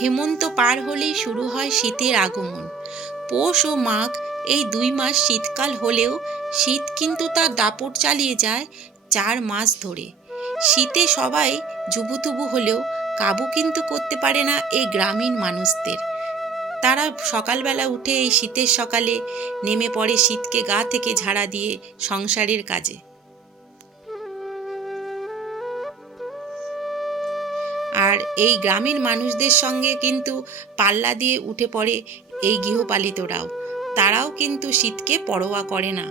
হেমন্ত পার হলেই শুরু হয় শীতের আগমন। পৌষ ও মাঘ এই 2 মাস শীতকাল হলেও শীত কিন্তু তার দাপট চালিয়ে যায় 4 মাস ধরে। শীতে সবাই জুবুথুবু হলেও কাবু কিন্তু করতে পারে না এই গ্রামীণ মানুষদের। তারা সকালবেলা উঠে এই শীতের সকালে নেমে পড়ে শীতকে গা থেকে ঝাড়া দিয়ে সংসারের কাজে। আর এই গ্রামীণ মানুষদের সঙ্গে কিন্তু পাল্লা দিয়ে উঠে পড়ে এই গৃহপালিতরাও। তারাও কিন্তু শীতকে পরোয়া করে না।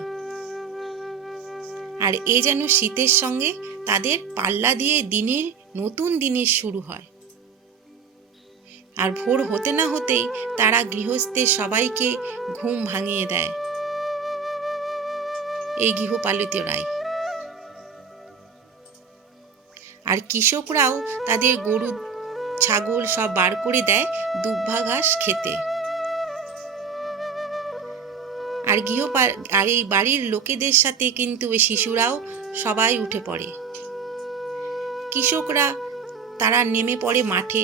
আর এ যেন শীতের সঙ্গে তাদের পাল্লা দিয়ে নতুন দিনের শুরু হয়। আর ভোর হতে না হতেই তারা গৃহস্থের সবাইকে ঘুম ভাঙিয়ে দেয় এই গৃহপালিতরাই। আর কৃষকরাও তাদের গরু ছাগল সব বার করে দেয় দুব্বা ঘাস খেতে। আর এই বাড়ির লোকেদের সাথে কিন্তু এই শিশুরাও সবাই উঠে পড়ে। কৃষকরা তারা নেমে পড়ে মাঠে,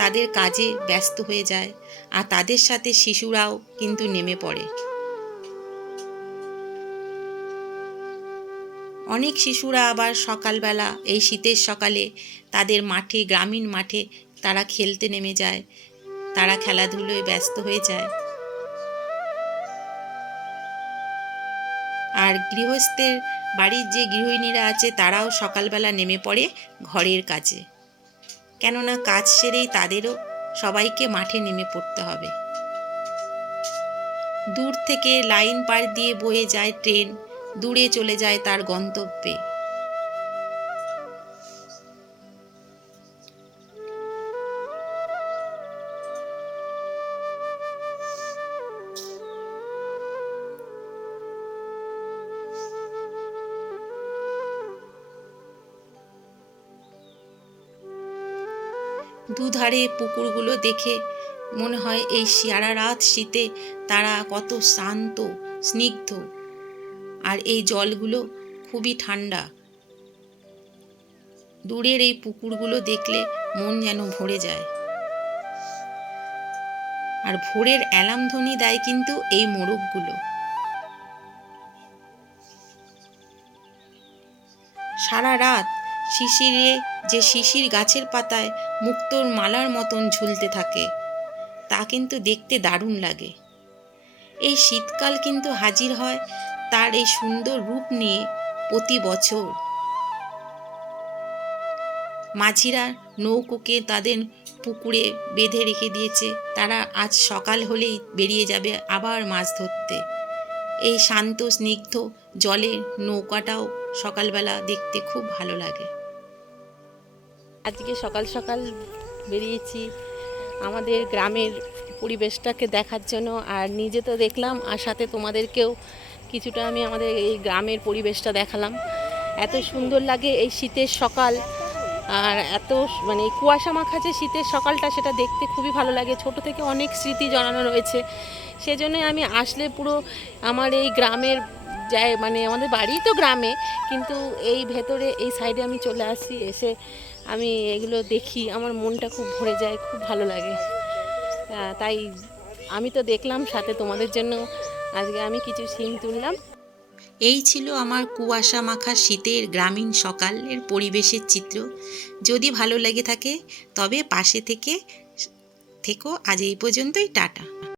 তাদের কাজে ব্যস্ত হয়ে যায়। আর তাদের সাথে শিশুরাও কিন্তু নেমে পড়ে। অনেক শিশুরা আবার সকালবেলা এই শীতের সকালে তাদের মাঠে, গ্রামীণ মাঠে তারা খেলতে নেমে যায়, তারা খেলাধুলোয় ব্যস্ত হয়ে যায়। আর গৃহস্থের বাড়ির যে গৃহিণীরা আছে তারাও সকালবেলা নেমে পড়ে ঘরের কাজে, কেননা কাজ সেরেই তাদেরও সবাইকে মাঠে নেমে পড়তে হবে। দূর থেকে লাইন পার দিয়ে বয়ে যায় ট্রেন, দূরে চলে যায় তার গন্তব্যে। দুধারে পুকুরগুলো দেখে মনে হয় এই সারা রাত শীতে তারা কত শান্ত, স্নিগ্ধ। আর এই জলগুলো খুবই ঠান্ডা। দূরের এই পুকুরগুলো দেখলে মন যেন ভরে যায়। আর ভোরের অ্যালার্ম ধ্বনি দেয় কিন্তু এই মোরগগুলো। সারা রাত শিশির গাছের পাতায় মুক্তোর মালার মতন ঝুলতে থাকে, তা কিন্তু দেখতে দারুণ লাগে। এই শীতকাল কিন্তু হাজির হয় তার এই সুন্দর রূপ নিয়ে প্রতি বছর। মাঝিরা নৌকোকে তাদের পুকুরে বেঁধে রেখে দিয়েছে, তারা আজ সকাল হলেই বেরিয়ে যাবে আবার মাছ ধরতে। এই শান্ত স্নিগ্ধ জলে নৌকাটাও সকালবেলা দেখতে খুব ভালো লাগে। আজকে সকাল সকাল বেরিয়েছি আমাদের গ্রামের পরিবেশটাকে দেখার জন্য। আর নিজে তো দেখলাম, আর সাথে তোমাদেরকেও কিছুটা আমি আমাদের এই গ্রামের পরিবেশটা দেখালাম। এত সুন্দর লাগে এই শীতের সকাল। আর এত মানে কুয়াশা মাখা যে শীতের সকালটা, সেটা দেখতে খুবই ভালো লাগে। ছোট থেকে অনেক স্মৃতি জড়ানো রয়েছে, সেজন্যই আমি আসলে পুরো আমার এই গ্রামের যায়, মানে আমাদের বাড়ি তো গ্রামে, কিন্তু এই ভেতরে এই সাইডে আমি চলে আসি, এসে আমি এগুলো দেখি, আমার মনটা খুব ভরে যায়, খুব ভালো লাগে। তাই আমি তো দেখলাম, সাথে তোমাদের জন্য আজকে আমি কিছু সিন তুললাম। এই ছিল আমার কুয়াশা মাখা শীতের গ্রামীণ সকালের পরিবেশের চিত্র। যদি ভালো লেগে থাকে তবে পাশে থেকো। আজ এই পর্যন্তই, টাটা।